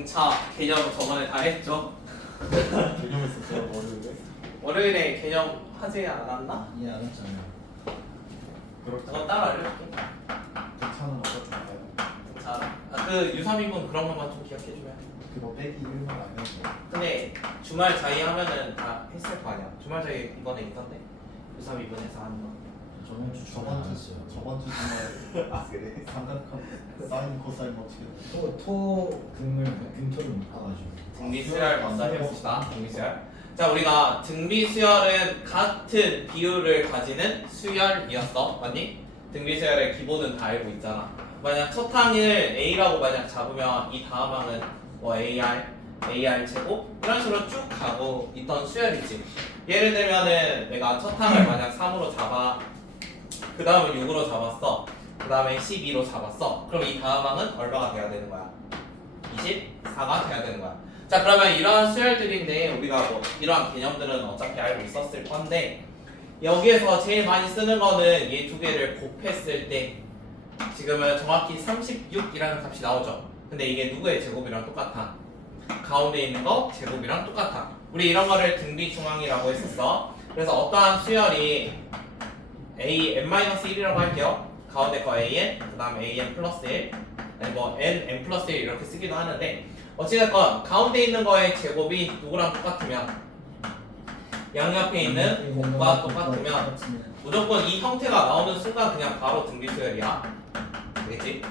등차 개념 저번에 다 했죠? 개념 했었어요 월요일에? 월요일에 개념 하지 않았나? 이해 안 했잖아요. 그렇다. 그거 따로 알려줄게. 등차는 어떻게 알아요? 등차. 그 유삼인분 그런 것만 좀 기억해주면. 그거 빼기 1만 아니면 근데 주말 자위 하면은 다 했을 거 아니야. 주말 자위 이번에 있던데. 유삼인분에서 하는 거. 저번 주 주말 저번 안 주 했어요. 저번 주 주말 아 그래? 삼각형 사인 코사인 뭐 어떻게 돼? 토금을 금토를 못 봐가지고. 등비수열 먼저 해봅시다. 등비수열. 자, 우리가 등비수열은 같은 비율을 가지는 수열이었어, 맞니? 등비수열의 기본은 다 알고 있잖아. 만약 첫 항을 A라고 만약 잡으면 이 다음 항은 뭐 AR 제곱 이런 식으로 쭉 가고 있던 수열이지. 예를 들면은 내가 첫 항을 만약 3으로 잡아, 그 다음에 6으로 잡았어, 그 다음에 12로 잡았어. 그럼 이 다음 항은 얼마가 돼야 되는 거야? 24가 돼야 되는 거야. 자, 그러면 이러한 수열들인데 우리가 뭐 이러한 개념들은 어차피 알고 있었을 건데 여기에서 제일 많이 쓰는 거는 얘 두 개를 곱했을 때 지금은 정확히 36이라는 값이 나오죠. 근데 이게 누구의 제곱이랑 똑같아? 가운데 있는 거 제곱이랑 똑같아. 우리 이런 거를 등비중앙이라고 했었어. 그래서 어떠한 수열이 a n-1이라고 할게요. 가운데 거 an, 그 다음 an 플러스 1, 아니 뭐 n 플러스 1 이렇게 쓰기도 하는데 어찌됐건 가운데 있는 거의 제곱이 누구랑 똑같으면 양옆에 있는 곱과 똑같으면 무조건 이 형태가 나오는 순간 그냥 바로 등비수열이야. 되겠지?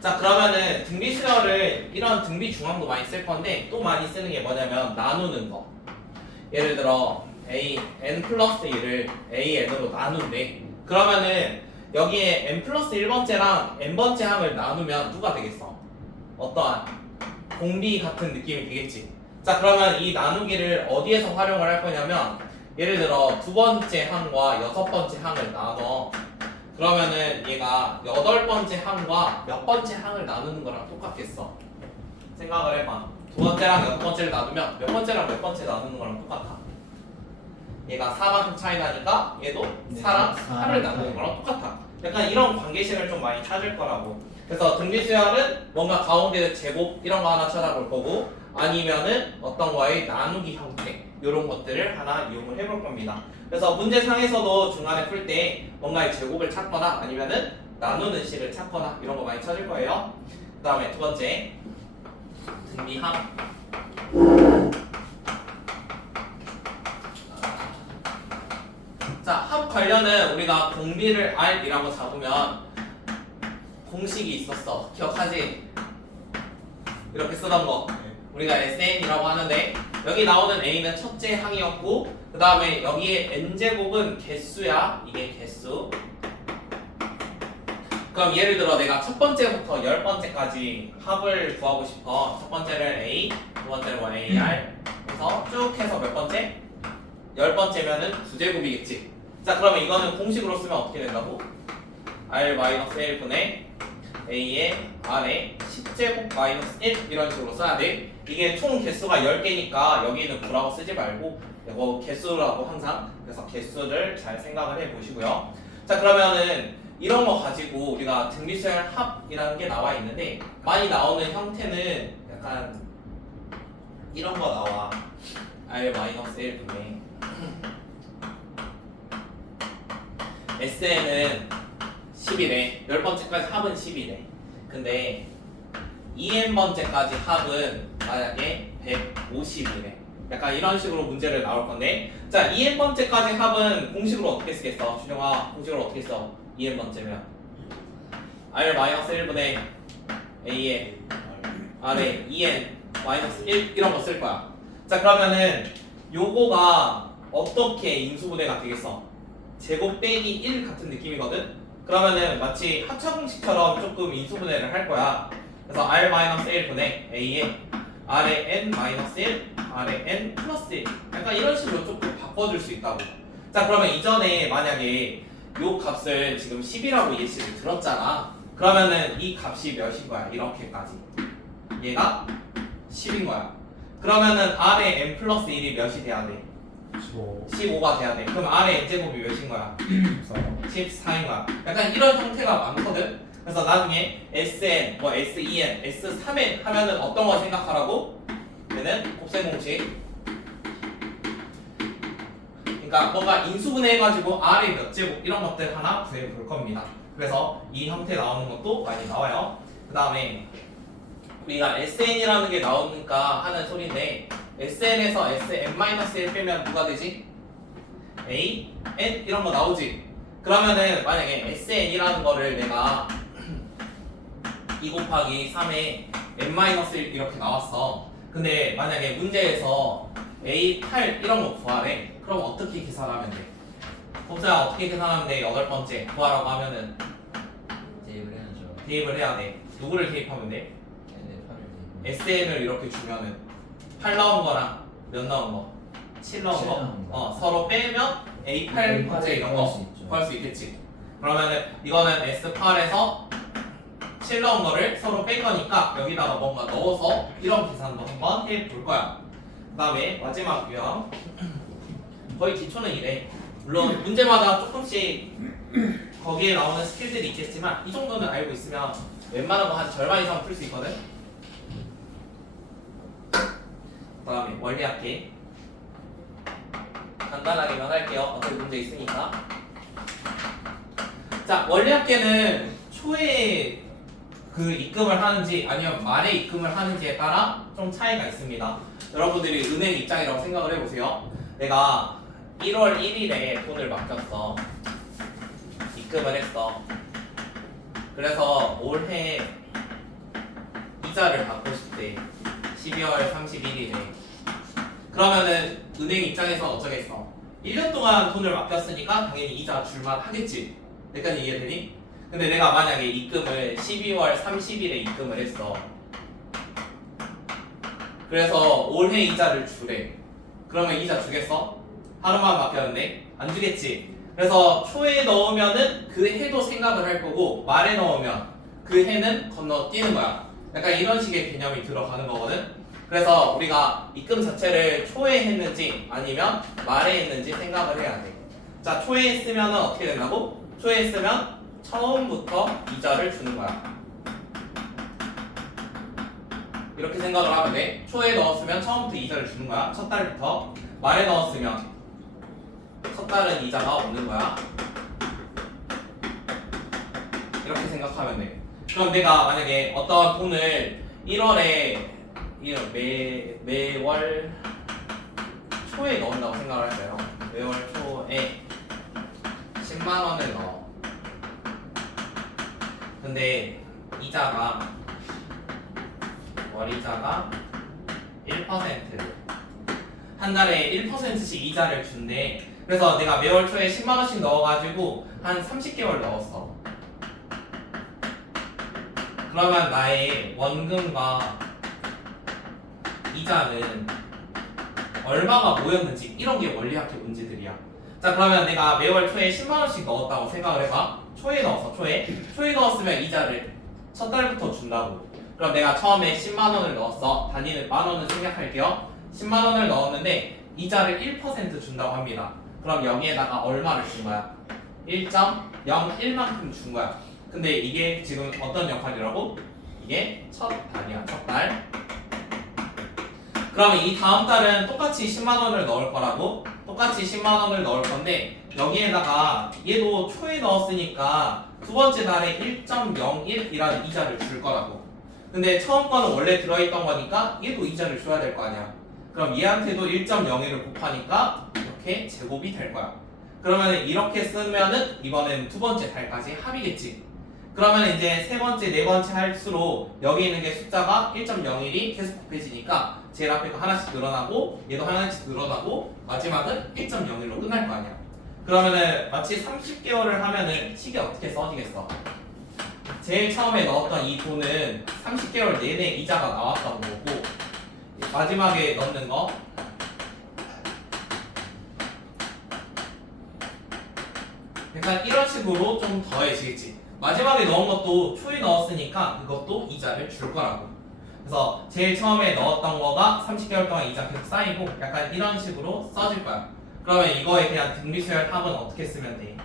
자, 그러면은 등비수열을 이런 등비중앙도 많이 쓸 건데 또 많이 쓰는 게 뭐냐면 나누는 거. 예를 들어 a n 플러스 1을 a n으로 나눈대. 그러면은 여기에 n 플러스 1번째랑 n번째 항을 나누면 누가 되겠어? 어떠한 공비 같은 느낌이 되겠지. 자, 그러면 이 나누기를 어디에서 활용을 할 거냐면 예를 들어 두 번째 항과 여섯 번째 항을 나눠. 그러면은 얘가 여덟 번째 항과 몇 번째 항을 나누는 거랑 똑같겠어. 생각을 해봐. 두 번째랑 여섯 번째를 나누면 몇 번째랑 몇 번째 나누는 거랑 똑같아. 얘가 4만큼 차이 나니까 얘도 4랑 8을 나누는 거랑 똑같아. 약간 이런 관계식을 좀 많이 찾을 거라고. 그래서 등비수열은 뭔가 가운데 제곱 이런 거 하나 찾아볼 거고 아니면은 어떤 거의 나누기 형태 이런 것들을 하나 이용을 해볼 겁니다. 그래서 문제상에서도 중간에 풀 때 뭔가의 제곱을 찾거나 아니면은 나누는 식을 찾거나 이런 거 많이 찾을 거예요. 그 다음에 두 번째 등비합. 자, 합 관련은 우리가 공비를 R이라고 잡으면 공식이 있었어. 기억하지? 이렇게 쓰던 거. 우리가 SN이라고 하는데 여기 나오는 A는 첫째 항이었고 그 다음에 여기에 N제곱은 개수야. 이게 개수. 그럼 예를 들어 내가 첫 번째부터 열 번째까지 합을 구하고 싶어. 첫 번째를 A, 두 번째를 뭐 AR 해서 쭉 해서 몇 번째? 열 번째면은 9제곱이겠지. 자, 그러면 이거는 공식으로 쓰면 어떻게 된다고? R-1분의 A의 R의 10제곱 마이너스 1 이런 식으로 써야 돼. 이게 총 개수가 10개니까 여기는 9라고 쓰지 말고 이거 개수라고 항상. 그래서 개수를 잘 생각을 해 보시고요. 자, 그러면은 이런 거 가지고 우리가 등비수열 합이라는 게 나와 있는데 많이 나오는 형태는 약간 이런 거 나와. R-1분의 SN은 10이래. 10번째까지 합은 10이래. 근데 2n번째까지 합은 만약에 150이래. 약간 이런 식으로 문제를 나올 건데 자, 2n번째까지 합은 공식으로 어떻게 쓰겠어? 준영아, 공식으로 어떻게 써? 2n번째면 R-1분의 A의 R의 2n-1 이런 거 쓸 거야. 자, 그러면은 요거가 어떻게 인수분해가 되겠어? 제곱 빼기 1 같은 느낌이거든? 그러면은 마치 합차공식처럼 조금 인수분해를 할 거야. 그래서 R-1분의 A의 R의 n-1, R의 n 플러스 1 약간 이런 식으로 조금 바꿔줄 수 있다고. 자, 그러면 이전에 만약에 요 값을 지금 10이라고 예시를 들었잖아. 그러면은 이 값이 몇인 거야? 이렇게까지 얘가 10인 거야. 그러면은 R의 n 플러스 1이 몇이 돼야 돼? 15가 돼야 돼. 그럼 R의 n제곱이 몇인 거야? 14인 거야. 약간 이런 형태가 많거든. 그래서 나중에 SN, 뭐 SEN, S3N 하면은 어떤 거 생각하라고? 얘는 곱셈 공식. 그러니까 뭔가 인수분해해가지고 R의 몇 제곱 이런 것들 하나 구해 볼 겁니다. 그래서 이 형태 나오는 것도 많이 나와요. 그 다음에 우리가 SN이라는 게 나오니까 하는 소리인데 SN에서 SN-1 빼면 누가 되지? A, N 이런 거 나오지? 그러면은 만약에 SN이라는 거를 내가 2 곱하기 3에 N-1 이렇게 나왔어. 근데 만약에 문제에서 A8 이런 거 구하래. 그럼 어떻게 계산하면 돼? 곱셈아 어떻게 계산하면 돼? 8번째 구하라고 하면은 대입을 해야죠. 대입을 해야 돼. 누구를 대입하면 돼? SN을 이렇게 주면은 8 나온 거랑 몇 나온 거? 7 나온 7 거? 나온 거. 서로 빼면 A8 문제 이런 구할 거 수 있죠. 구할 수 있겠지. 그러면은 이거는 S8에서 7 나온 거를 서로 뺄 거니까 여기다가 뭔가 넣어서 이런 계산도 한번 해볼 거야. 그 다음에 마지막 유형 거의 기초는 이래. 물론 문제마다 조금씩 거기에 나오는 스킬들이 있겠지만 이 정도는 알고 있으면 웬만한 거 한 절반 이상 풀 수 있거든. 그 다음에 원리합계 간단하게만 할게요. 어차피 문제 있으니까. 자, 원리합계는 초에 그 입금을 하는지 아니면 말에 입금을 하는지에 따라 좀 차이가 있습니다. 여러분들이 은행 입장이라고 생각을 해보세요. 내가 1월 1일에 돈을 맡겼어. 입금을 했어. 그래서 올해 이자를 받고 싶대. 12월 31일에. 그러면은 은행 입장에서 어쩌겠어? 1년 동안 돈을 맡겼으니까 당연히 이자 줄만 하겠지. 여기까지 이해되니? 근데 내가 만약에 입금을 12월 30일에 입금을 했어. 그래서 올해 이자를 주래. 그러면 이자 주겠어? 하루만 맡겼는데 안 주겠지. 그래서 초에 넣으면은 그 해도 생각을 할 거고 말에 넣으면 그 해는 건너뛰는 거야. 약간 이런 식의 개념이 들어가는 거거든. 그래서 우리가 입금 자체를 초에 했는지 아니면 말에 했는지 생각을 해야 돼. 자, 초에 했으면은 어떻게 된다고? 초에 했으면 처음부터 이자를 주는 거야. 이렇게 생각을 하면 돼. 초에 넣었으면 처음부터 이자를 주는 거야. 첫 달부터. 말에 넣었으면 첫 달은 이자가 없는 거야. 이렇게 생각하면 돼. 그럼 내가 만약에 어떤 돈을 1월에 매월 초에 넣는다고 생각을 할까요? 매월 초에 10만 원을 넣어. 근데 이자가 월이자가 1%. 한 달에 1%씩 이자를 준대. 그래서 내가 매월 초에 10만 원씩 넣어가지고 한 30개월 넣었어. 그러면 나의 원금과 이자는 얼마가 모였는지 이런 게 원리학계 문제들이야. 자, 그러면 내가 매월 초에 10만 원씩 넣었다고 생각을 해봐. 초에 넣었어. 초에 넣었으면 이자를 첫 달부터 준다고. 그럼 내가 처음에 10만 원을 넣었어. 단위는 만 원을 생략할게요. 10만 원을 넣었는데 이자를 1% 준다고 합니다. 그럼 여기에다가 얼마를 준 거야? 1.01만큼 준 거야. 근데 이게 지금 어떤 역할이라고? 이게 첫 달이야. 첫 달. 그러면 이 다음 달은 똑같이 10만 원을 넣을 거라고? 똑같이 10만 원을 넣을 건데 여기에다가 얘도 초에 넣었으니까 두 번째 달에 1.01이라는 이자를 줄 거라고. 근데 처음 거는 원래 들어있던 거니까 얘도 이자를 줘야 될 거 아니야. 그럼 얘한테도 1.01을 곱하니까 이렇게 제곱이 될 거야. 그러면 이렇게 쓰면은 이번엔 두 번째 달까지 합이겠지. 그러면 이제 세 번째, 네 번째 할수록 여기 있는 게 숫자가 1.01이 계속 곱해지니까 제일 앞에 거 하나씩 늘어나고 얘도 하나씩 늘어나고 마지막은 1.01로 끝날 거 아니야. 그러면은 마치 30개월을 하면은 식이 어떻게 써지겠어? 제일 처음에 넣었던 이 돈은 30개월 내내 이자가 나왔던 거고 마지막에 넣는 거 약간 이런 식으로 좀 더해지겠지. 마지막에 넣은 것도 초에 넣었으니까 그것도 이자를 줄 거라고. 그래서 제일 처음에 넣었던 거가 30개월 동안 이자 계속 쌓이고 약간 이런 식으로 써질 거야. 그러면 이거에 대한 등비수열 합은 어떻게 쓰면 돼?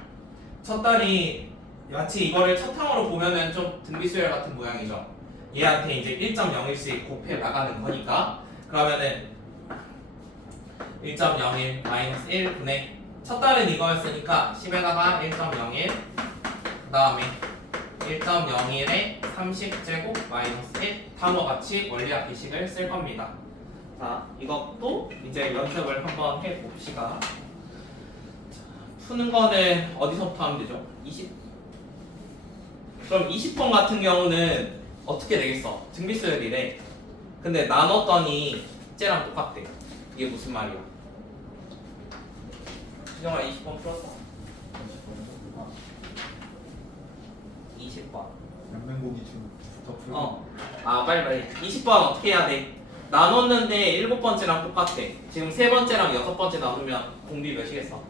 첫 달이 마치 이거를 첫탕으로 보면은 좀 등비수열 같은 모양이죠. 얘한테 이제 1.01씩 곱해 나가는 거니까 그러면은 1.01 마이너스 1분의 첫 달은 이거였으니까 10에다가 1.01 그 다음에 1.01에 30제곱 마이너스 1 다음과 같이 원리학 기식을 쓸 겁니다. 자, 이것도 이제 연습을 한번 해봅시다. 푸는 거는 어디서부터 하면 되죠? 20. 그럼 20번 같은 경우는 어떻게 되겠어? 등비수열이래. 근데 나눴더니 쟤랑 똑같대. 이게 무슨 말이야? 수정아 20번 풀었어? 20번. 양면고기 더 풀고. 빨리 20번 어떻게 해야 돼? 나눴는데 7번째랑 똑같아. 지금 3번째랑 6번째 나누면 공비 몇이겠어?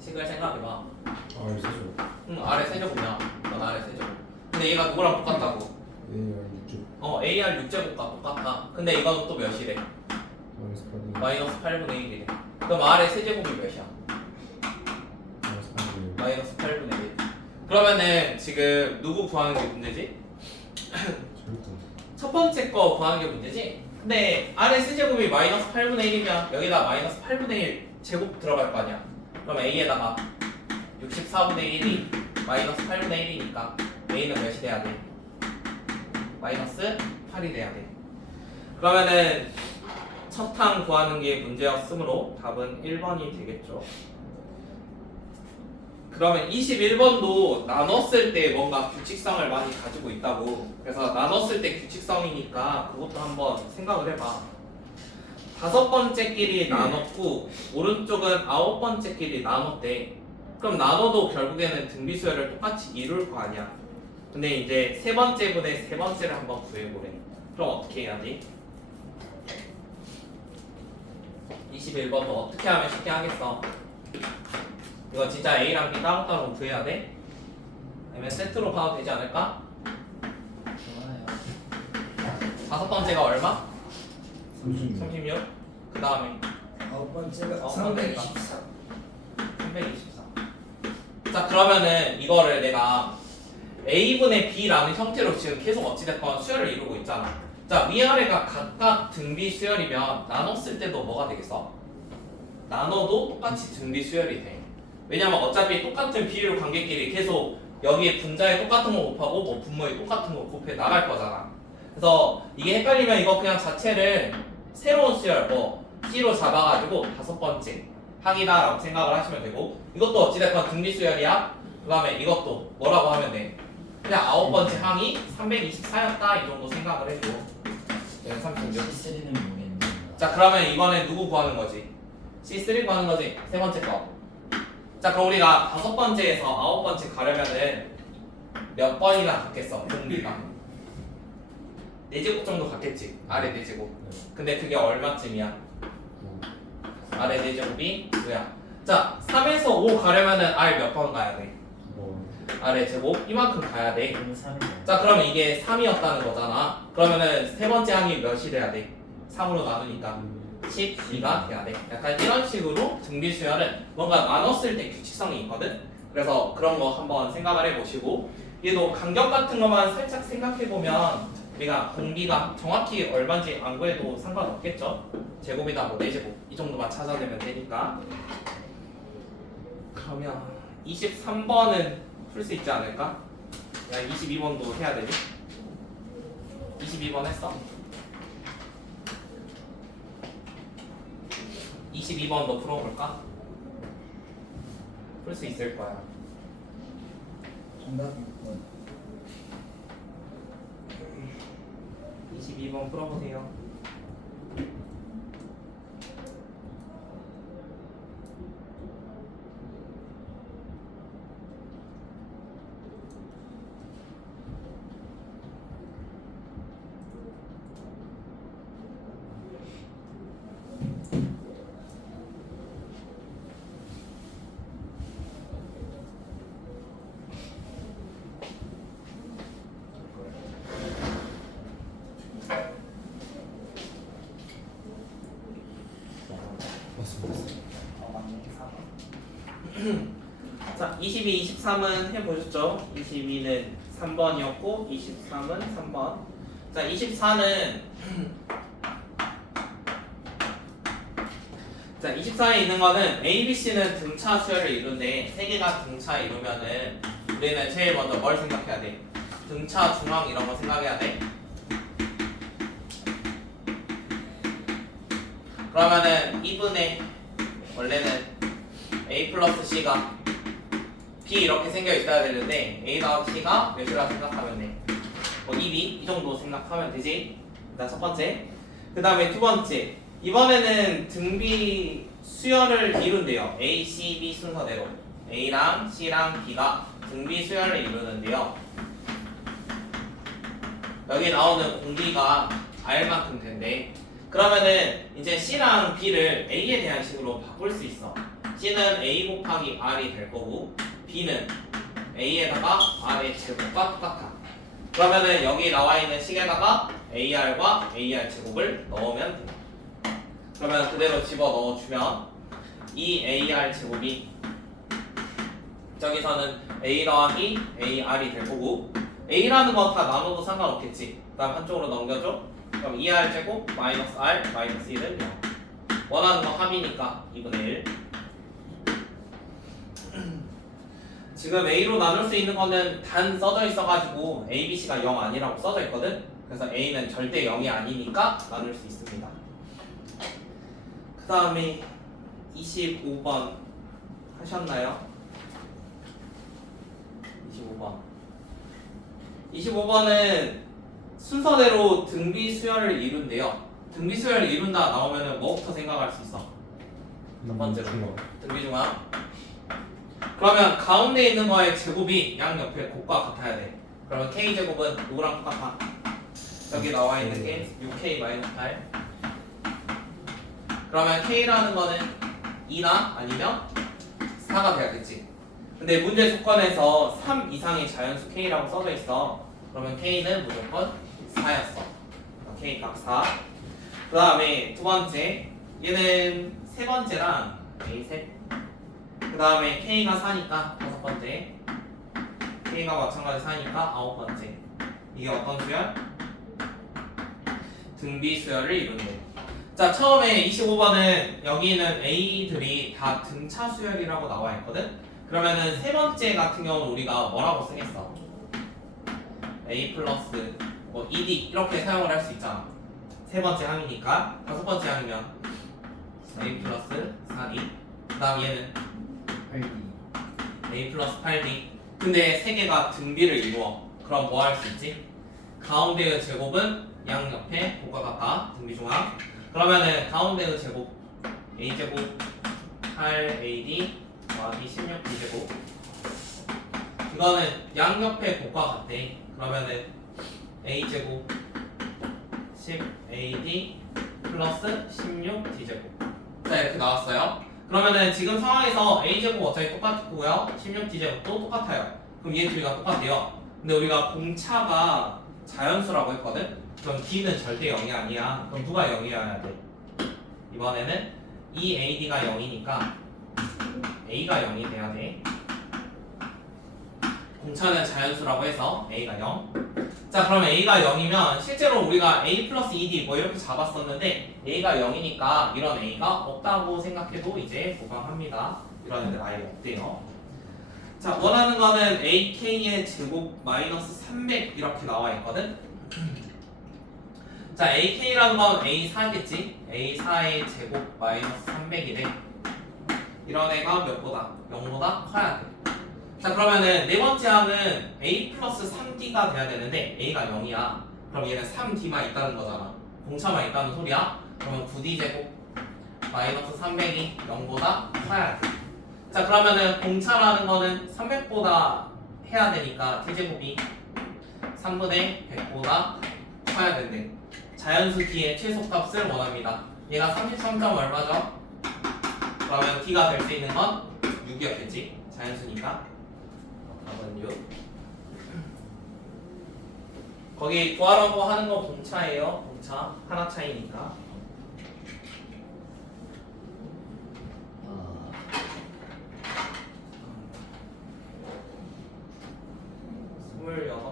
식을 생각해봐. 아, 세죠. 응, 아래 세제곱이야. 넌 아래 세제곱. 근데 얘가 누구랑 똑같다고? AR 6제곱과 똑같아. 근데 이거는 또 몇이래? 마이너스 8분의 1이래. 그럼 아래 세제곱이 몇이야? 마이너스 8분의 1. 그러면은 지금 누구 구하는 게 문제지? 첫 번째 거 구하는 게 문제지? 근데 아래 세제곱이 마이너스 8분의 1이면 여기다 마이너스 8분의 1 제곱 들어갈 거 아니야? 그럼 A에다가 64분의 1이 마이너스 8분의 1이니까 A는 몇이 돼야 돼? 마이너스 8이 돼야 돼. 그러면은 첫 항 구하는 게 문제였으므로 답은 1번이 되겠죠. 그러면 21번도 나눴을 때 뭔가 규칙성을 많이 가지고 있다고. 그래서 나눴을 때 규칙성이니까 그것도 한번 생각을 해봐. 5번째끼리 나눴고 오른쪽은 9번째끼리 나눴대. 그럼 나눠도 결국에는 등비수열을 똑같이 이룰 거 아니야. 근데 이제 3번째분의 3번째를 한번 구해보래. 그럼 어떻게 해야지? 21번도 어떻게 하면 쉽게 하겠어? 이거 진짜 A랑 B 따로따로 구해야 돼? 아니면 세트로 봐도 되지 않을까? 좋아요. 5번째가 얼마? 36. 36? 그 다음에 아홉 번째가 324. 324. 자, 그러면은 이거를 내가 A분의 B라는 형태로 지금 계속 어찌됐건 수열을 이루고 있잖아. 자, 위아래가 각각 등비 수열이면 나눴을 때도 뭐가 되겠어? 나눠도 똑같이 등비 수열이 돼. 왜냐면 어차피 똑같은 비율 관계끼리 계속 여기에 분자에 똑같은 거 곱하고 뭐 분모에 똑같은 거 곱해 나갈 거잖아. 그래서 이게 헷갈리면 이거 그냥 자체를 새로운 수열 뭐 C로 잡아가지고 5번째 항이다라고 생각을 하시면 되고, 이것도 어찌됐건 등비 수열이야. 그 다음에 이것도 뭐라고 하면 돼? 그냥 9번째 항이 324였다 이 정도 생각을 해줘. 얘는 36. C3는 모르겠는데. 자, 그러면 이번에 누구 구하는 거지? C3 구하는 거지. 3번째 거. 자, 그럼 우리가 5번째에서 9번째 가려면은 몇 번이나 갔겠어? 공비가 4제곱 정도 갔겠지. 아래 4제곱. 근데 그게 얼마쯤이야? 아래 4제곱이 뭐야? 자, 3에서 5 가려면은 R 몇 번 가야 돼? 아래 제곱 이만큼 가야 돼. 그럼 3이요. 자, 그러면 이게 3이었다는 거잖아. 그러면은 세 번째 항이 몇이 돼야 돼? 3으로 나누니까 12가 돼야 돼. 약간 이런 식으로 등비 수열은 뭔가 나눴을 때 규칙성이 있거든. 그래서 그런 거 한번 생각을 해보시고, 얘도 간격 같은 것만 살짝 생각해보면 우리가 공비가 정확히 얼마인지 안 구해도 상관없겠죠. 제곱이다 뭐 4제곱 이 정도만 찾아내면 되니까. 그러면 23번은 풀 수 있지 않을까? 야, 22번도 해야 되지? 22번 했어? 22번도 풀어볼까? 풀 수 있을 거야. 정답 6번. 22번 풀어보세요. 22, 23은 해보셨죠? 22는 3번이었고 23은 3번. 자, 24는 자, 24에 있는 거는 A, B, C는 등차 수열을 이루는데 세 개가 등차 이루면은 우리는 제일 먼저 뭘 생각해야 돼? 등차 중앙 이런 거 생각해야 돼. 그러면은 2분의 원래는 A 플러스 C가 B 이렇게 생겨 있어야 되는데 A 더하기 C가 몇이라 생각하면 돼? 뭐 2B 이 정도 생각하면 되지. 일단 첫 번째. 그 다음에 두 번째. 이번에는 등비 수열을 이룬대요. A, C, B 순서대로 A랑 C랑 B가 등비 수열을 이루는데요. 여기 나오는 공비가 R만큼 된대. 그러면은 이제 C랑 B를 A에 대한 식으로 바꿀 수 있어. C는 A 곱하기 R이 될 거고 B는 A에다가 R의 제곱과 똑같아. 그러면은 여기 나와 있는 식에다가 AR과 AR 제곱을 넣으면 돼. 그러면 그대로 집어 넣어주면 이 AR 제곱이 저기서는 A 더하기 AR이 될 거고 A라는 건 다 나눠도 상관없겠지. 그 다음 한쪽으로 넘겨줘. 그럼 2R 제곱 마이너스 R 마이너스 1은 0. 원하는 거 합이니까 2분의 1. 지금 A로 나눌 수 있는 거는 단 써져 있어가지고 A, B, C가 0 아니라고 써져 있거든. 그래서 A는 절대 0이 아니니까 나눌 수 있습니다. 그 다음에 25번 하셨나요? 25번은 순서대로 등비 수열을 이룬대요. 등비 수열을 이룬다 나오면은 뭐부터 생각할 수 있어? 첫 번째로 등비 중앙. 그러면 가운데 있는 거의 제곱이 양옆에 곱과 같아야 돼. 그러면 K 제곱은 누구랑 똑같아? 여기 나와 있는 게 6K-8. 그러면 K라는 거는 2나 아니면 4가 돼야겠지. 근데 문제 조건에서 3 이상의 자연수 K라고 써져 있어. 그러면 K는 무조건 4였어. K 값 4. 그 다음에 두 번째, 얘는 세 번째랑 A3. 그 다음에 K가 4니까 다섯 번째, K가 마찬가지 4니까 아홉 번째. 이게 어떤 수열? 등비 수열을 이룬대. 자, 처음에 25번은 여기는 A들이 다 등차 수열이라고 나와 있거든. 그러면은 세 번째 같은 경우는 우리가 뭐라고 쓰겠어? A 플러스 뭐 ED 이렇게 사용을 할 수 있잖아. 세 번째 항이니까. 다섯 번째 항이면 A 플러스 4D. 그 다음 얘는 8D. A 플러스 8D. 근데 세 개가 등비를 이루어. 그럼 뭐 할 수 있지? 가운데의 제곱은 양옆에 곱과 같아. 등비 중앙. 그러면은 가운데의 제곱 A 제곱 8AD 더하기 16B 제곱. 이거는 양옆에 곱과 같대. 그러면은 A 제곱 10AD 플러스 16D 제곱. 자, 이렇게 나왔어요. 그러면은 지금 상황에서 A 제곱 어차피 똑같고요. 16D 제곱도 똑같아요. 그럼 얘 둘이가 똑같대요. 근데 우리가 공차가 자연수라고 했거든. 그럼 D는 절대 0이 아니야. 그럼 누가 0이어야 돼? 이번에는 이 AD가 0이니까 A가 0이 돼야 돼. 공차는 자연수라고 해서 A가 0. 자, 그러면 A가 0이면 실제로 우리가 A 플러스 2D 뭐 이렇게 잡았었는데 A가 0이니까 이런 A가 없다고 생각해도 이제 보강합니다. 이런 애들 아예 없대요. 자, 원하는 거는 AK의 제곱 마이너스 300 이렇게 나와 있거든. 자, AK라는 건 A4겠지? A4의 제곱 마이너스 300이래. 이런 애가 몇보다? 0보다 커야 돼. 자, 그러면은 네 번째 항은 A 플러스 3D가 돼야 되는데 A가 0이야. 그럼 얘는 3D만 있다는 거잖아. 공차만 있다는 소리야. 그러면 9D 제곱 마이너스 300이 0보다 커야 돼. 자, 그러면은 공차라는 거는 300보다 해야 되니까 T제곱이 3분의 100보다 커야 된대. 자연수 D의 최소값을 원합니다. 얘가 33점 얼마죠? 그러면 D가 될 수 있는 건 6이었겠지? 자연수니까. 답은 6. 거기 구하라고 하는 거 공차예요. 공차. 하나 차이니까.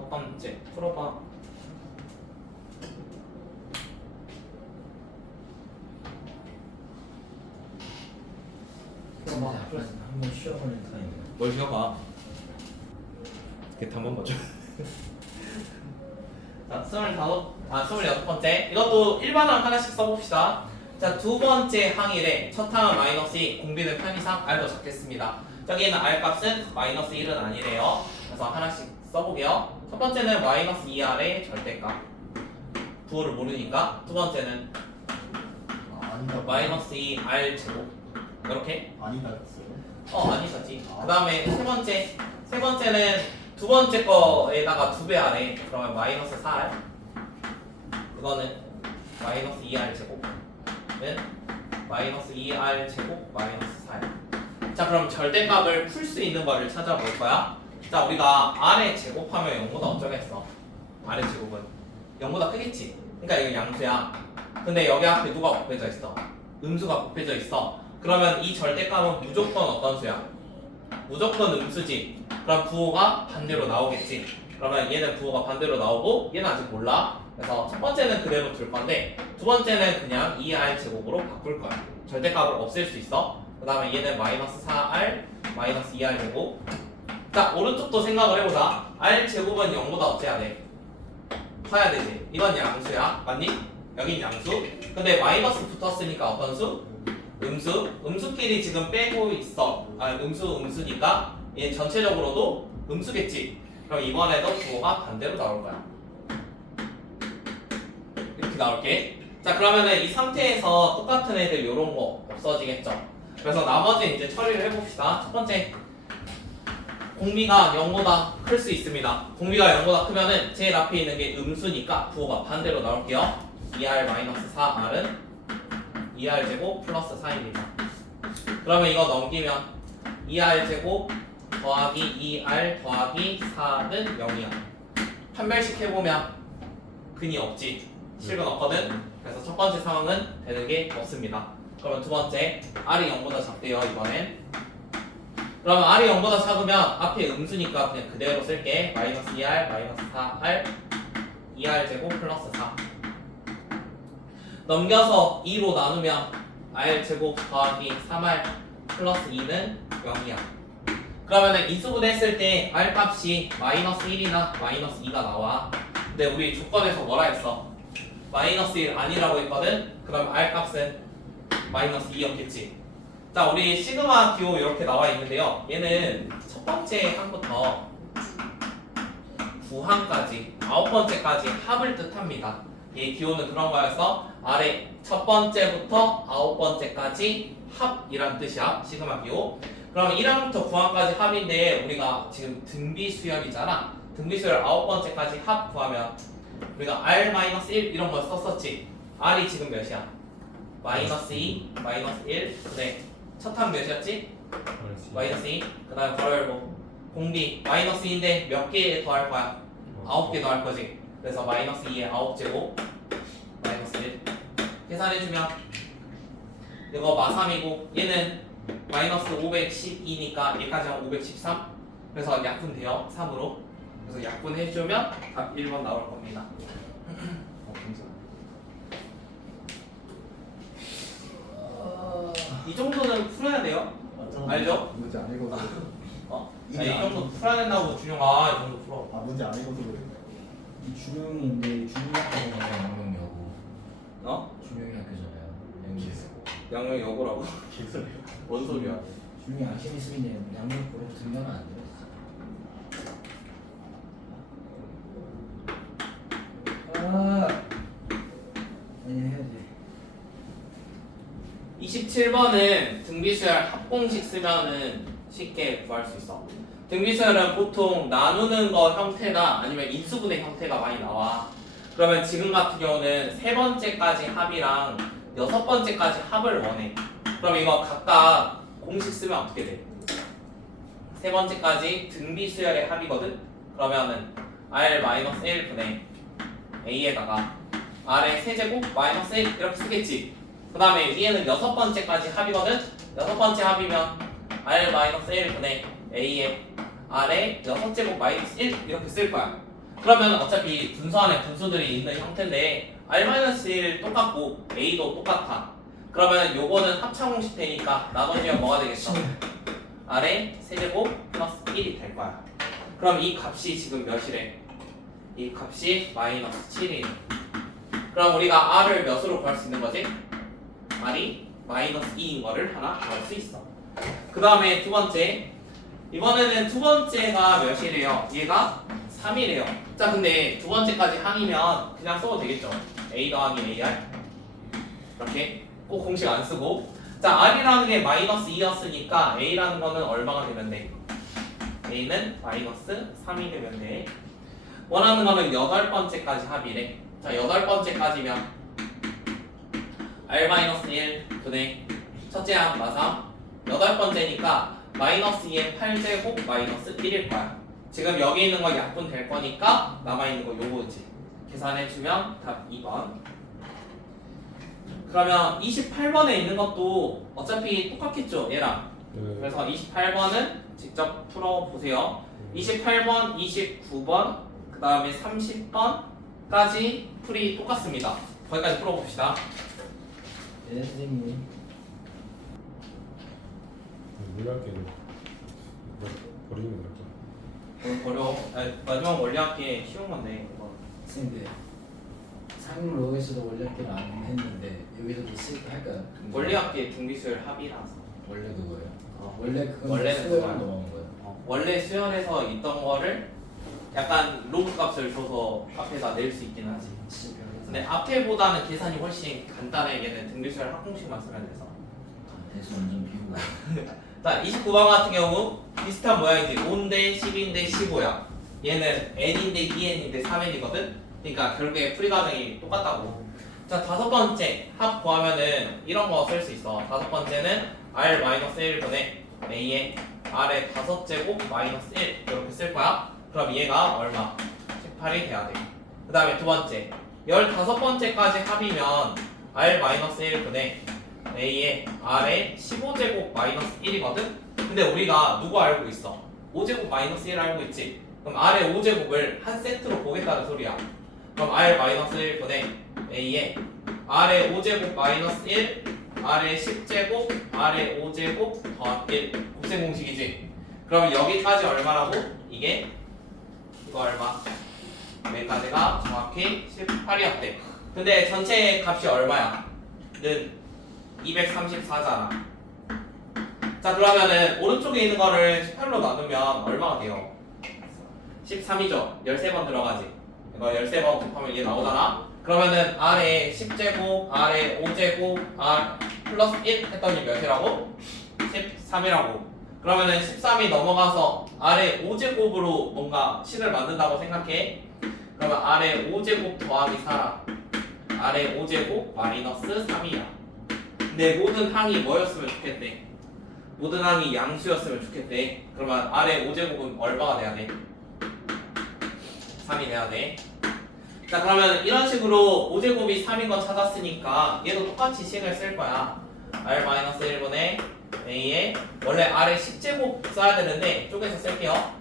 첫 번째 풀어봐. 한번 쉬어보는 타임. 뭘 쉬어봐. 이렇게 한번 봐줘. 자, 26번째. 이것도 일반항 하나씩 써봅시다. 자, 두 번째 항일에 첫 항은 -2, 공비는 편의상 R로 적겠습니다. 저기는 R 값은 -1은 아니래요. 그래서 하나씩 써보게요. 첫 번째는 -2R의 절대값. 부호를 모르니까. 두 번째는 아니다. -2R 제곱. 이렇게. 아니다 했어요. 아니지. 그 다음에 세 번째는 두 번째 거에다가 2배 아래. 그러면 -4R. 이거는 -2R 제곱은 -2R 제곱 -4R. 자, 그럼 절대값을 풀 수 있는 거를 찾아볼 거야. 자, 우리가 R의 제곱하면 0보다 어쩌겠어? R의 제곱은 0보다 크겠지. 그러니까 이거 양수야. 근데 여기 앞에 누가 곱해져 있어? 음수가 곱해져 있어. 그러면 이 절대값은 무조건 어떤 수야? 무조건 음수지. 그럼 부호가 반대로 나오겠지. 그러면 얘는 부호가 반대로 나오고 얘는 아직 몰라. 그래서 첫 번째는 그대로 둘 건데 두 번째는 그냥 2R 제곱으로 바꿀 거야. 절대값을 없앨 수 있어. 그 다음에 얘는 -4R, -2R 제곱. 자, 오른쪽도 생각을 해보자. R 제곱은 0보다 어째야 돼? 커야 되지. 이건 양수야. 맞니? 여긴 양수. 근데 마이너스 붙었으니까 어떤 수? 음수. 음수끼리 지금 빼고 있어. 음수니까 얘 전체적으로도 음수겠지. 그럼 이번에도 부호가 반대로 나올 거야. 이렇게 나올게. 자, 그러면은 이 상태에서 똑같은 애들 요런 거 없어지겠죠. 그래서 나머지 이제 처리를 해봅시다. 첫 번째, 공비가 0보다 클 수 있습니다. 공비가 0보다 크면은 제일 앞에 있는 게 음수니까 부호가 반대로 나올게요. 2R-4R은 2R 제곱 플러스 4입니다. 그러면 이거 넘기면 2R 제곱 더하기 2R 더하기 4는 0이야. 판별식 해보면 근이 없지. 실근 없거든. 그래서 첫 번째 상황은 되는 게 없습니다. 그러면 두 번째, R이 0보다 작대요. 이번엔. 그러면 R이 0보다 작으면 앞에 음수니까 그냥 그대로 쓸게. -2R, -4R, 2R 제곱 플러스 4. 넘겨서 2로 나누면 R 제곱 더하기 3R 플러스 2는 0이야. 그러면은 인수분해 했을 때 R 값이 -1이나 -2가 나와. 근데 우리 조건에서 뭐라 했어? -1 아니라고 했거든? 그럼 R 값은 -2였겠지. 자, 우리 시그마 기호 이렇게 나와 있는데요. 얘는 첫 번째 항부터 9항까지 9번째까지 합을 뜻합니다. 이 기호는 그런 거여서 아래 첫 번째부터 9번째까지 합이란 뜻이야. 시그마 기호. 그러면 1항부터 9항까지 합인데 우리가 지금 등비 수열이잖아. 등비 수열 9번째까지 합 구하면 우리가 R-1 이런 거 썼었지. R이 지금 몇이야? -2, -1. 네. 첫 항 몇이었지? -2. 그 다음에 괄호 열고 공비 -2인데 몇 개 더 할 거야? 9개 더 할 거지. 그래서 -2의 9제곱 -1 계산해주면 이거 마3이고 얘는 -512니까 얘까지 하면 513. 그래서 약분돼요. 3으로. 그래서 약분해주면 답 1번 나올 겁니다. 이 정도는 풀어야 돼요. 알죠? 문제 안 읽어서 그래. 이 정도 풀어야 된다고 준영아. 이 정도 풀어. 문제 안 읽어서 그래. 이 준용인데 준용 학교잖아요. 양용여고. 준용이 학교잖아요. 양용 여고라고? 개소리. 뭔 소리야? 준용이 아시미 쓰인데 양용 보러 들면은 안 돼요. 아니 해야 돼. 27번은 등비수열 합공식 쓰면은 쉽게 구할 수 있어. 등비수열은 보통 나누는 거 형태나 아니면 인수분해 형태가 많이 나와. 그러면 지금 같은 경우는 세 번째까지 합이랑 여섯 번째까지 합을 원해. 그럼 이거 각각 공식 쓰면 어떻게 돼? 세 번째까지 등비수열의 합이거든? 그러면은 R-1 분의 A에다가 R의 세제곱 -1 이렇게 쓰겠지. 그 다음에 위에는 여섯 번째까지 합이거든? 여섯 번째 합이면 R-1 분의 A에 R의 여섯 제곱 -1 이렇게 쓸 거야. 그러면 어차피 분수 안에 분수들이 있는 형태인데 R-1 똑같고 A도 똑같아. 그러면 요거는 합차 공식 되니까 나머지가 뭐가 되겠어? R의 세제곱 플러스 1이 될 거야. 그럼 이 값이 지금 몇이래? 이 값이 마이너스 7이래. 그럼 우리가 R을 몇으로 구할 수 있는 거지? R이 마이너스 2인 거를 하나 구할 수 있어. 그 다음에 두 번째, 이번에는 두 번째가 몇이래요? 얘가 3이래요. 자, 근데 두 번째까지 항이면 그냥 써도 되겠죠? A 더하기 AR 이렇게 꼭 공식 안 쓰고. 자, R이라는 게 마이너스 2였으니까 A라는 거는 얼마가 되면 돼? A는 마이너스 3이 되면 돼. 원하는 거는 8번째까지 합이래. 자, 8번째까지면 R-1 분의 첫째 합 마삼 8번째니까 마이너스 2의 8제곱 마이너스 1일 거야. 지금 여기 있는 거 약분 될 거니까 남아있는 거 요거지. 계산해주면 답 2번. 그러면 28번에 있는 것도 어차피 똑같겠죠, 얘랑. 네. 그래서 28번은 직접 풀어보세요. 28번, 29번, 그 다음에 30번까지 풀이 똑같습니다. 거기까지 풀어봅시다. 네 선생님. 물리학계는 버리는 거 같죠. 어려워. 마지막 원리학기 쉬운 건데 이거. 선생님, 3일 로그에서도 원래학기를 안 했는데 여기서도 쓸까 할까요? 원리학기 등비수열 합이라서. 원래 그거예요. 어. 원래 그건 원래는 수요일 그거야. 넘어간 거예요. 원래 수열에서 있던 거를 약간 로그 값을 줘서 앞에다 낼 수 있긴 하지. 근데 앞에보다는 계산이 훨씬 간단해. 얘는 등비수열 합공식만 쓰면 돼서. 대수 완전 비우고. 자, 29번 같은 경우 비슷한 모양이지. 5인데 10인데 15야. 얘는 n인데 2n인데 3n이거든. 그러니까 결국에 풀이 과정이 똑같다고. 자, 다섯 번째 합 구하면은 이런 거 쓸 수 있어. 다섯 번째는 R-1분의 A의 R의 5제곱 마이너스 1 이렇게 쓸 거야. 그럼 얘가 얼마? 18이 돼야 돼. 그 다음에 두 번째 15번째까지 합이면 R-1분의 A의 R의 15제곱 마이너스 1이거든? 근데 우리가 누구 알고 있어? 5제곱 마이너스 1 알고 있지? 그럼 R의 5제곱을 한 세트로 보겠다는 소리야. 그럼 R-1분의 A의 R의 5제곱 마이너스 1 R의 10제곱 R의 5제곱 더하기 1 곱셈 공식이지? 그럼 여기까지 얼마라고? 이게 이거 얼마? 여기까지가 정확히 18이었대. 근데 전체 값이 얼마야? 는 234잖아. 자, 그러면은 오른쪽에 있는 거를 18로 나누면 얼마가 돼요? 13이죠. 13번 들어가지. 이거 13번 곱하면 이게 나오잖아. 그러면은 R의 10제곱, R의 5제곱, R 플러스 1 했더니 몇이라고? 13이라고. 그러면은 13이 넘어가서 R의 5제곱으로 뭔가 식을 만든다고 생각해. 그러면 R의 5제곱 더하기 4라. R의 5제곱 마이너스 3이야. 근데 모든 항이 뭐였으면 좋겠대? 모든 항이 양수였으면 좋겠대. 그러면 R의 5제곱은 얼마가 돼야 돼? 3이 돼야 돼. 자, 그러면 이런 식으로 5제곱이 3인 거 찾았으니까 얘도 똑같이 식을 쓸 거야. R-1분의 A의 원래 R의 10제곱 써야 되는데 쪼개서 쓸게요.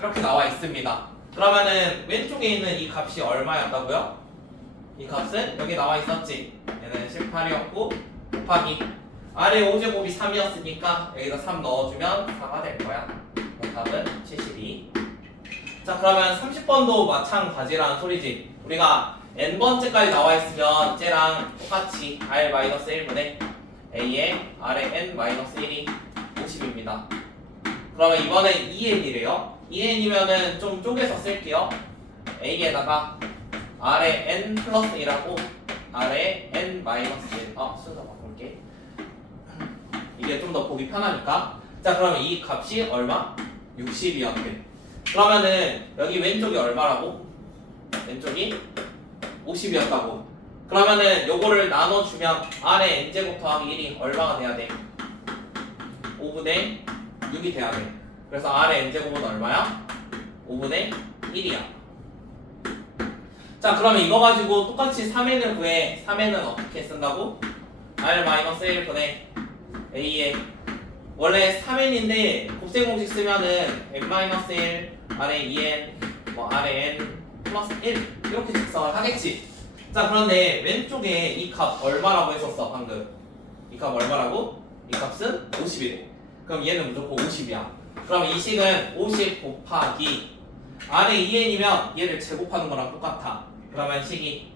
이렇게 나와 있습니다. 그러면은 왼쪽에 있는 이 값이 얼마였다고요? 이 값은 여기 나와 있었지. 얘는 18이었고 곱하기 R의 5제곱이 3이었으니까 여기다 3 넣어주면 4가 될 거야. 답은 72. 자, 그러면 30번도 마찬가지라는 소리지. 우리가 n번째까지 나와 있으면 쟤랑 똑같이 R-1분의 A의 R의 n-1이 50입니다. 그러면 이번엔 2n이래요. 2n이면은 좀 쪼개서 쓸게요. A에다가 R의 n 플러스 1하고 R의 n-1 순서 바꿀게. 이게 좀 더 보기 편하니까. 자, 그러면 이 값이 얼마? 60이었대. 그러면은 여기 왼쪽이 얼마라고? 왼쪽이 50이었다고. 그러면은 요거를 나눠주면 R의 n제곱 더하기 1이 얼마가 돼야 돼? 5분의 6이 돼야 돼. 그래서 R의 n제곱은 얼마야? 5분의 1이야. 자, 그러면 이거 가지고 똑같이 3n을 구해. 3n은 어떻게 쓴다고? R-1분의 A의 원래 3n인데 곱셈 공식 쓰면은 n-1 아래 2n 뭐 아래 n 플러스 1 이렇게 작성을 하겠지. 자 그런데 왼쪽에 이 값 얼마라고 했었어 방금? 이 값 얼마라고? 이 값은 50이래. 그럼 얘는 무조건 50이야. 그럼 이 식은 50 곱하기 아래 2n이면 얘를 제곱하는 거랑 똑같아. 그러면 식이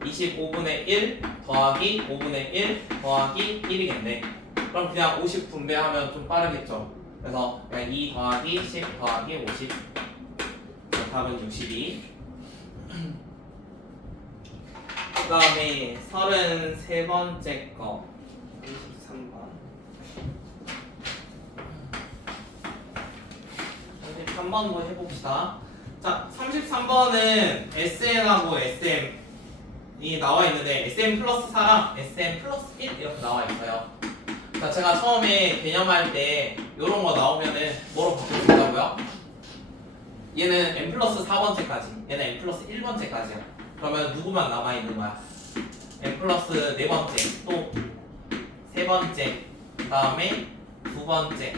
25분의 1 더하기 5분의 1 더하기 1이겠네. 그럼 그냥 50 분배하면 좀 빠르겠죠. 그래서 그냥 2 더하기 10 더하기 50. 답은 62. 그 다음에 33번째 거 33번 33번도 해봅시다. 자 33번은 SN하고 SM이 나와 있는데 SM 플러스 4랑 SM 플러스 1 이렇게 나와 있어요. 자 제가 처음에 개념할 때 요런 거 나오면은 뭐로 바꿔준다고요? 얘는 n 플러스 4번째까지 얘는 n 플러스 1번째까지야. 그러면 누구만 남아있는 거야? n 플러스 4번째 또 3번째 그 다음에 2번째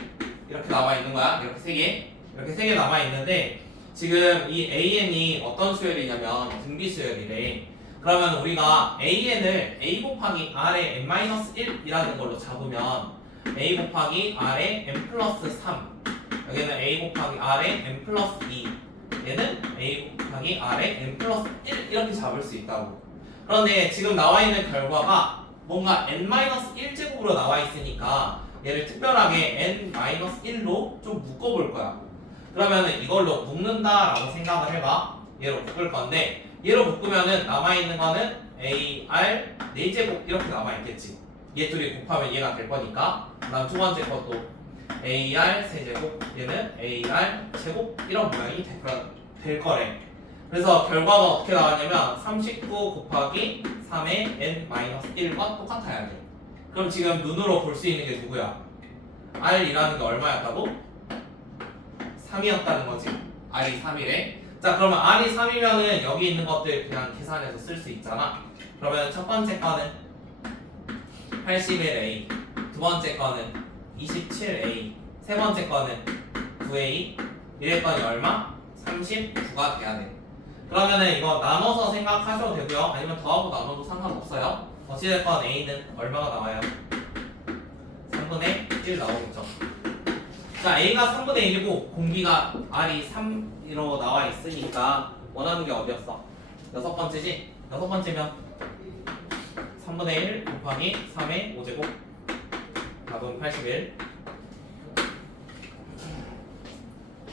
이렇게 남아있는 거야. 이렇게 3개 이렇게 3개 남아있는데 지금 이 AN이 어떤 수열이냐면 등비 수열이래. 그러면 우리가 AN을 A 곱하기 R의 n-1이라는 걸로 잡으면 A 곱하기 R의 n 플러스 3 여기는 A 곱하기 R의 n 플러스 2 얘는 A 곱하기 R의 n 플러스 1 이렇게 잡을 수 있다고. 그런데 지금 나와 있는 결과가 뭔가 n-1제곱으로 나와 있으니까 얘를 특별하게 n-1로 좀 묶어볼 거야. 그러면은 이걸로 묶는다라고 생각을 해봐. 얘로 묶을 건데 얘로 묶으면은 남아있는 거는 AR 4제곱 이렇게 남아있겠지. 얘 둘이 곱하면 얘가 될 거니까. 그다음 두 번째 것도 AR 세제곱 얘는 AR 제곱 이런 모양이 될 거래. 그래서 결과가 어떻게 나왔냐면 39 곱하기 3의 n-1과 똑같아야 돼. 그럼 지금 눈으로 볼 수 있는 게 누구야? R이라는 게 얼마였다고? 3이었다는 거지. R이 3이래. 자 그러면 R이 3이면은 여기 있는 것들 그냥 계산해서 쓸 수 있잖아. 그러면 첫 번째 거는 81A, 두 번째 거는 27A, 세 번째 거는 9A, 이랬더니 얼마? 39가 돼야 돼. 그러면은 이거 나눠서 생각하셔도 되고요. 아니면 더하고 나눠도 상관없어요. 어찌됐건 A는 얼마가 나와요? 3분의 1 나오겠죠. 자 A가 3분의 1이고 공기가 R이 3으로 나와 있으니까 원하는 게 어디였어? 여섯 번째지? 여섯 번째면 3분의 1 곱하기 3의 5제곱 답은 81.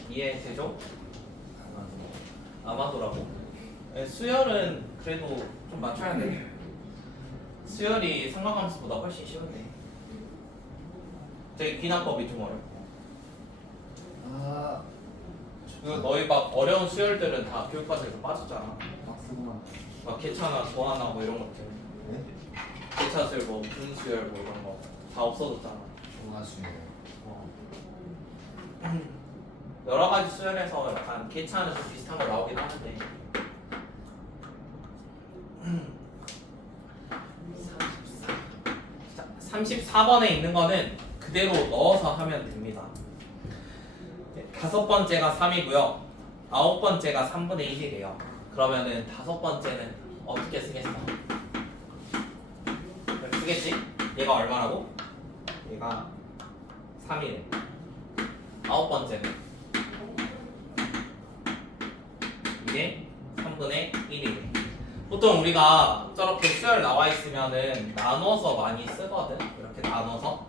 이해되죠? 아마도라고. 수열은 그래도 좀 맞춰야 돼. 수열이 삼각함수보다 훨씬 쉬운데. 되게 귀납법이 좀 어렵고. 아, 그 너희 막 어려운 수열들은 다 교육과정에서 빠졌잖아. 박스구만. 막 개차나 도하나 뭐 이런 것들. 네? 개차수열 뭐 분수열 뭐 이런 거 다 없어졌잖아. 좋아수요. 여러 가지 수열에서 약간 개차는 좀 비슷한 거 나오긴 하는데. 34번에 있는 거는 그대로 넣어서 하면 됩니다. 다섯 번째가 3이고요. 아홉 번째가 3분의 1이래요. 그러면은 다섯 번째는 어떻게 쓰겠어? 이렇게 쓰겠지? 얘가 얼마라고? 얘가 3이래. 아홉 번째는 이게 3분의 1이래. 보통 우리가 저렇게 수열 나와 있으면은 나눠서 많이 쓰거든. 이렇게 나눠서.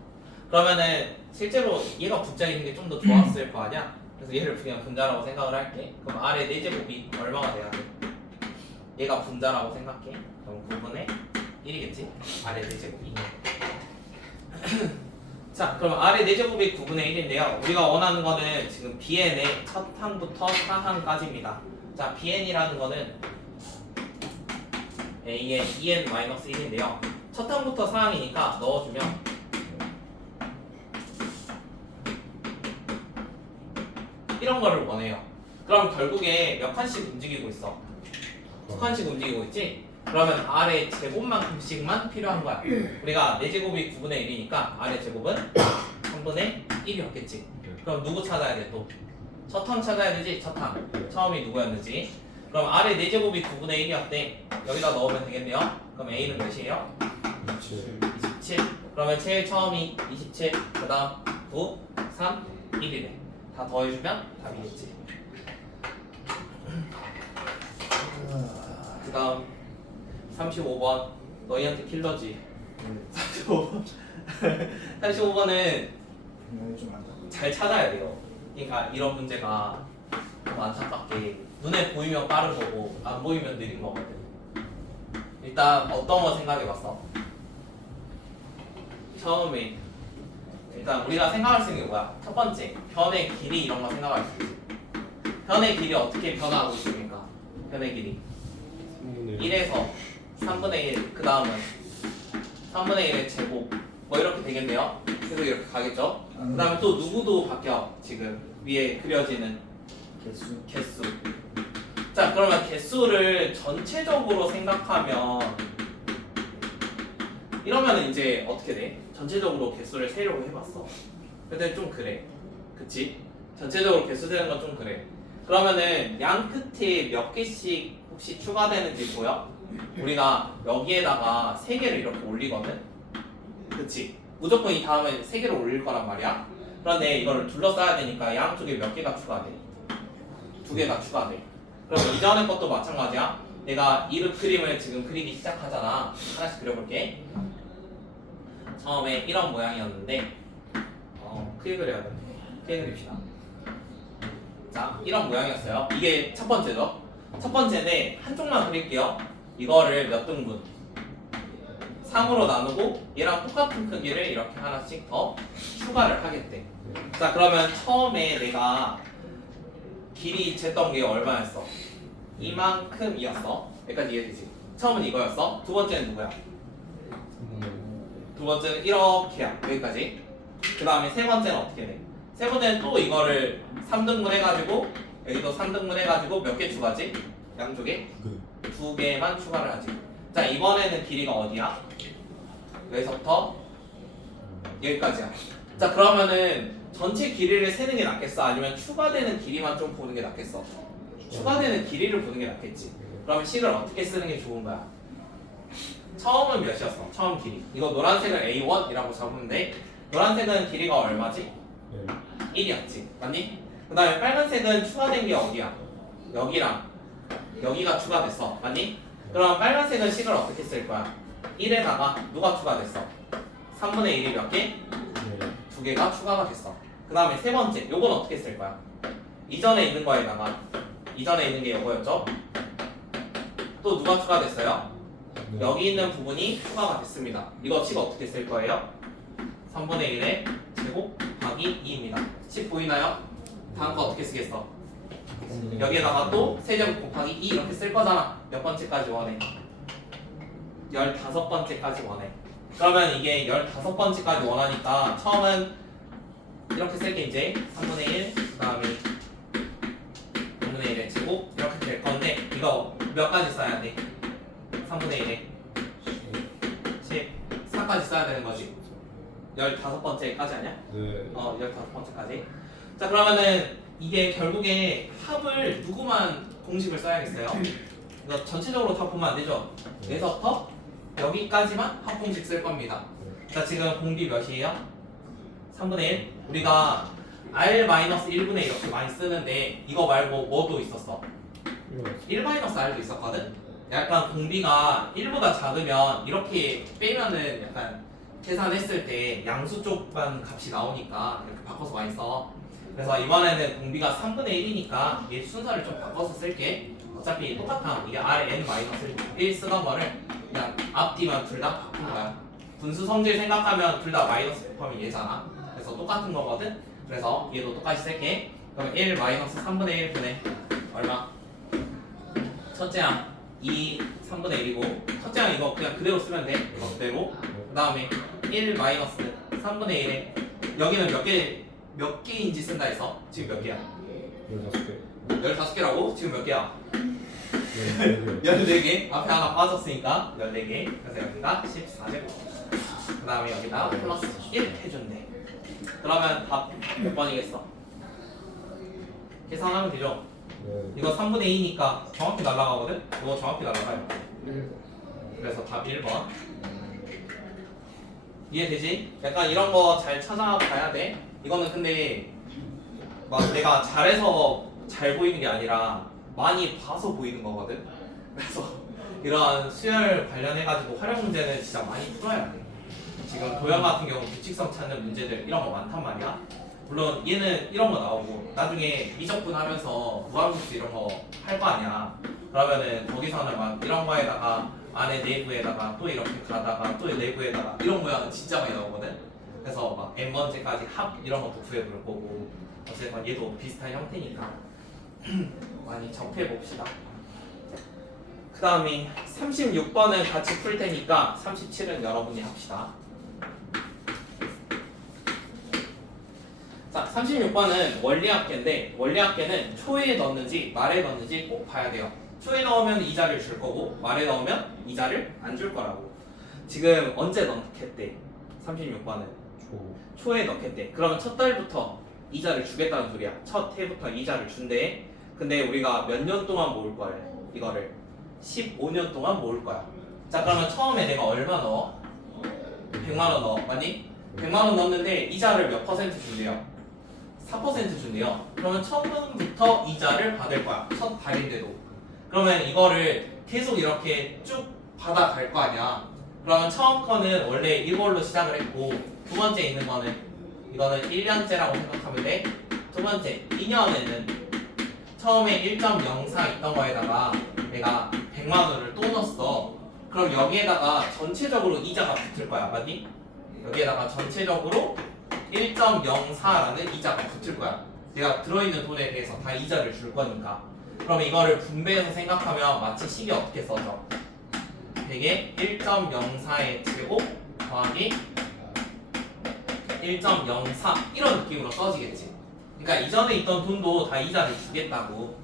그러면은 실제로 얘가 분자 있는 게 좀 더 좋았을 거 아니야? 그래서 얘를 그냥 분자라고 생각을 할게. 그럼 아래 4제곱이 얼마가 돼야 돼? 얘가 분자라고 생각해. 그럼 9분의 1이겠지? 아래 4제곱이. 자, 그럼 아래 4제곱이 9분의 1인데요. 우리가 원하는 거는 지금 BN의 첫 항부터 4항까지입니다. 자, BN이라는 거는 A의 2n-1인데요. 첫 항부터 4항이니까 넣어주면 이런 거를 원해요. 그럼 결국에 몇 칸씩 움직이고 있어? 2칸씩 움직이고 있지? 그러면 R의 제곱만큼씩만 필요한 거야. 우리가 4제곱이 9분의 1이니까 R의 제곱은 3분의 3분의 1이었겠지. 그럼 누구 찾아야 돼 또? 첫 항 찾아야 되지. 첫 항. 처음이 누구였는지. 그럼 아래 4제곱이 9분의 1이었대. 여기다 넣으면 되겠네요. 그럼 A는 몇이에요? 27. 그러면 제일 처음이 27. 그 다음 9, 3, 1이래. 다 더해주면 답이겠지. 그 다음 35번. 너희한테 킬러지. 35번. 35번은 분명히 좀 안다. 잘 찾아야 돼요. 그러니까 이런 문제가 좀 안타깝게 눈에 보이면 빠른 거고 안 보이면 느린 거거든. 일단 어떤 거 생각해봤어? 처음에 일단 우리가 생각할 수 있는 게 뭐야? 첫 번째, 변의 길이 이런 거 생각할 수 있지. 변의 길이 어떻게 변화하고 있습니까? 변의 길이 1에서 3분의 1, 그 다음은 3분의 1의 제곱 뭐 이렇게 되겠네요. 계속 이렇게 가겠죠. 그 다음에 또 누구도 바뀌어. 지금 위에 그려지는 개수. 자, 그러면 개수를 전체적으로 생각하면 이러면 이제 어떻게 돼? 전체적으로 개수를 세려고 해봤어. 근데 좀 그래. 그치? 전체적으로 개수 세는 건 좀 그래. 그러면은 양 끝에 몇 개씩 혹시 추가되는지 보여? 우리가 여기에다가 3개를 이렇게 올리거든? 그치? 무조건 이 다음에 3개를 올릴 거란 말이야. 그런데 이거를 둘러싸야 되니까 양쪽에 몇 개가 추가돼? 2개가 추가돼. 그럼 이전의 것도 마찬가지야. 내가 이름 그림을 지금 그리기 시작하잖아. 하나씩 그려볼게. 처음에 이런 모양이었는데 크게 그려야 돼. 크게 그립시다. 자, 이런 모양이었어요. 이게 첫 번째죠. 첫 번째인데 한쪽만 그릴게요. 이거를 몇 등분? 3으로 나누고 얘랑 똑같은 크기를 이렇게 하나씩 더 추가를 하겠대. 자, 그러면 처음에 내가 길이 쟀던 게 얼마였어? 이만큼이었어. 여기까지 이해되지? 처음은 이거였어. 두 번째는 누구야? 두 번째는 이렇게야. 여기까지. 그 다음에 세 번째는 어떻게 돼? 세 번째는 또 이거를 3등분 해가지고 여기도 3등분 해가지고 몇 개 추가지? 양쪽에? 2개만 추가를 하지. 자, 이번에는 길이가 어디야? 여기서부터 여기까지야. 자, 그러면은 전체 길이를 세는 게 낫겠어? 아니면 추가되는 길이만 좀 보는 게 낫겠어? 추가되는 길이를 보는 게 낫겠지. 그러면 식을 어떻게 쓰는 게 좋은 거야? 처음은 몇이었어? 처음 길이. 이거 노란색을 A1이라고 잡으면 노란색은 길이가 얼마지? 1이었지. 맞니? 그 다음에 빨간색은 추가된 게 어디야? 여기랑 여기가 추가됐어. 맞니? 그럼 빨간색은 식을 어떻게 쓸 거야? 1에다가 누가 추가됐어? 3분의 1이 몇 개? 2개가 추가가 됐어. 그 다음에 세 번째, 요건 어떻게 쓸 거야? 이전에 있는 거에다가 이전에 있는 게 요거였죠? 또 누가 추가됐어요? 여기 있는 부분이 추가가 됐습니다. 이거 식 어떻게 쓸 거예요? 3분의 1의 제곱 곱하기 2입니다. 식 보이나요? 다음 거 어떻게 쓰겠어? 여기에다가 또 세제곱 곱하기 2 이렇게 쓸 거잖아. 몇 번째까지 원해? 15번째까지 원해. 그러면 이게 15번째까지 원하니까 처음은 이렇게 쓸게. 이제 3분의 1, 그 다음에 3분의 1의 제곱 이렇게 될 건데 이거 몇 가지 써야 돼? 3분의 1에 14까지 써야 되는 거지. 15번째까지 아니야? 네. 15번째까지. 자, 그러면은 이게 결국에 합을 누구만 공식을 써야겠어요? 이거 전체적으로 다 보면 안 되죠? 여기서부터 여기까지만 합 공식 쓸 겁니다. 자, 지금 공비 몇이에요? 3분의 1. 우리가 R-1분의 이렇게 많이 쓰는데 이거 말고 뭐도 있었어? 1-R도 있었거든? 약간 공비가 1보다 작으면 이렇게 빼면은 약간 계산했을 때 양수 쪽만 값이 나오니까 이렇게 바꿔서 많이 써. 그래서 이번에는 공비가 3분의 1이니까 얘 순서를 좀 바꿔서 쓸게. 어차피 똑같아. 이게 Rn-1 쓰던 거를 그냥 앞뒤만 둘 다 바꾼 거야. 분수 성질 생각하면 둘 다 마이너스 곱하면 얘잖아. 그래서 똑같은 거거든. 그래서 얘도 똑같이 쓸게. 그럼 1-3분의 1분의 얼마? 첫째항 3분의 1이고 첫째항 이거 그냥 그대로 쓰면 돼. 이거 그대로. 그 다음에 1-3분의 1에 여기는 몇 개인지 쓴다 해서 지금 몇 개야? 15개. 15개라고? 지금 몇 개야? 14개. 14개. 앞에 하나 빠졌으니까 14개. 그래서 여기가 14제곱. 그 다음에 여기다 플러스 1 해준대. 그러면 답 몇 번이겠어? 계산하면 되죠? 네. 이거 3분의 2니까 정확히 날아가거든? 이거 정확히 날아가요. 1번. 그래서 답 1번. 이해되지? 약간 이런 거 잘 찾아봐야 돼. 이거는 근데 막 내가 잘해서 잘 보이는 게 아니라 많이 봐서 보이는 거거든. 그래서 이런 수열 관련해가지고 활용 문제는 진짜 많이 풀어야 돼. 지금 도형 같은 경우 규칙성 찾는 문제들 이런 거 많단 말이야. 물론 얘는 이런 거 나오고 나중에 미적분 하면서 무한급수 이런 거 할 거 아니야. 그러면은 거기서는 막 이런 거에다가 안에 내부에다가 또 이렇게 가다가 또 내부에다가 이런 모양은 진짜 많이 나오거든. 그래서 막 n번째까지 합 이런 것도 구해볼 거고 어쨌든 얘도 비슷한 형태니까 많이 접해 봅시다. 그 다음에 36번은 같이 풀 테니까 37은 여러분이 합시다. 자, 36번은 원리합계인데 원리합계는 초에 넣는지 말에 넣는지 꼭 봐야 돼요. 초에 넣으면 이자를 줄 거고 말에 넣으면 이자를 안 줄 거라고. 지금 언제 넣겠대? 36번은 초에 넣겠대. 그러면 첫 달부터 이자를 주겠다는 소리야. 첫 해부터 이자를 준대. 근데 우리가 몇 년 동안 모을 거래? 이거를 15년 동안 모을 거야. 자, 그러면 처음에 내가 얼마 넣어? 100만 원 넣어. 맞니? 100만 원 넣었는데 이자를 몇 퍼센트 준대요? 4% 준대요. 그러면 처음부터 이자를 받을 거야. 첫 달인데도. 그러면 이거를 계속 이렇게 쭉 받아갈 거 아니야. 그러면 처음 거는 원래 이걸로 시작을 했고 두 번째 있는 거는 이거는 1년째라고 생각하면 돼. 두 번째 2년에는 처음에 1.04 있던 거에다가 내가 100만 원을 또 넣었어. 그럼 여기에다가 전체적으로 이자가 붙을 거야. 맞니? 여기에다가 전체적으로 1.04라는 이자가 붙을 거야. 내가 들어있는 돈에 대해서 다 이자를 줄 거니까. 그럼 이거를 분배해서 생각하면 마치 식이 어떻게 써져? 100에 1.04의 제곱 더하기 1.04 이런 느낌으로 써지겠지. 그러니까 이전에 있던 돈도 다 이자를 주겠다고.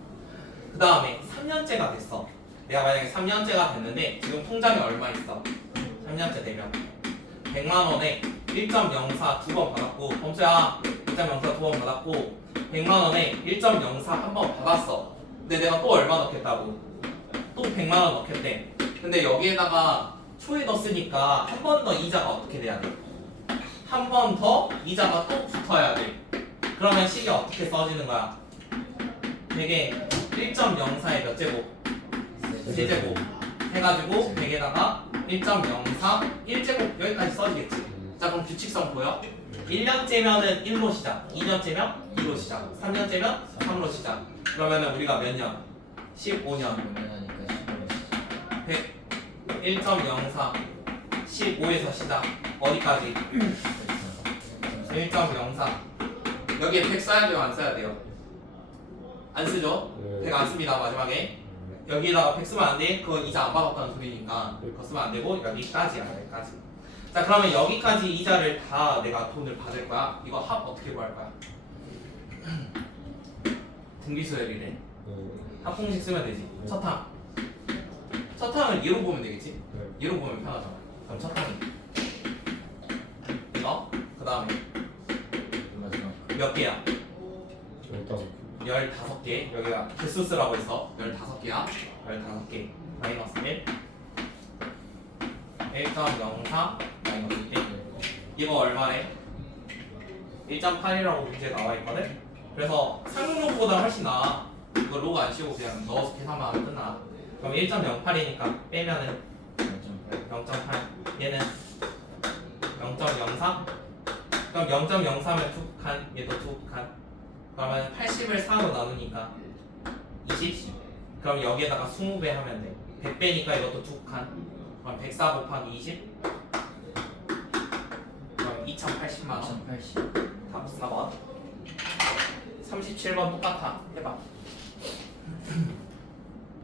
그 다음에 3년째가 됐어. 내가 만약에 3년째가 됐는데 지금 통장에 얼마 있어? 3년째 되면 100만 원에 1.04 두 번 받았고 범수야 1.04 두 번 받았고 100만 원에 1.04 한 번 받았어. 근데 내가 또 얼마 넣겠다고? 또 100만 원 넣겠대. 근데 여기에다가 초에 넣었으니까 한 번 더 이자가 어떻게 돼야 돼? 한 번 더 이자가 또 붙어야 돼. 그러면 식이 어떻게 써지는 거야? 100에 1.04에 몇 제곱? 세제곱 해가지고 100에다가 1.04 1제곱 여기까지 써지겠지. 자, 그럼 규칙성 보여? 1년째면은 1로 시작, 2년째면 2로 시작, 3년째면 3로 시작. 그러면은 우리가 몇 년? 15년. 하니까 100 1.04 15에서 시작. 어디까지? 1.04. 여기에 100 써야 돼요? 안 써야 돼요? 안 쓰죠? 네. 100 안 씁니다. 마지막에 여기다가 100 쓰면 안 돼. 그건 이자 안 받았다는 소리니까 그거 쓰면 안 되고 여기까지야. 여기까지. 자, 그러면 여기까지 이자를 다 내가 돈을 받을 거야. 이거 합 어떻게 구할 거야? 등비수열이래. 합 공식 쓰면 되지. 첫 항. 첫 항을 얘로 보면 되겠지? 얘로 보면 편하잖아. 그럼 첫 항이 이거. 그 다음에 마지막 몇 개야? 15개. 15개. 여기가 개수 쓰라고 했어. 15개야. 15개. 마이너스 1. 1.04 마이너스 1. 이거 얼마래? 1.8이라고 문제에 나와 있거든? 그래서 상록보다 훨씬 나아. 이거 로그 안 씌우고 그냥 넣어서 계산만 하면 끝나. 그럼 1.08이니까 빼면은 0.8. 얘는 0.04. 그럼 0.04면 2칸, 얘도 2칸. 그러면 80을 4로 나누니까 20. 그럼 여기에다가 20배 하면 돼. 100배니까 이것도 2칸. 그럼 104 곱하기 20. 그럼 2080만 원. 2080. 답 4번. 37번 똑같아. 해봐.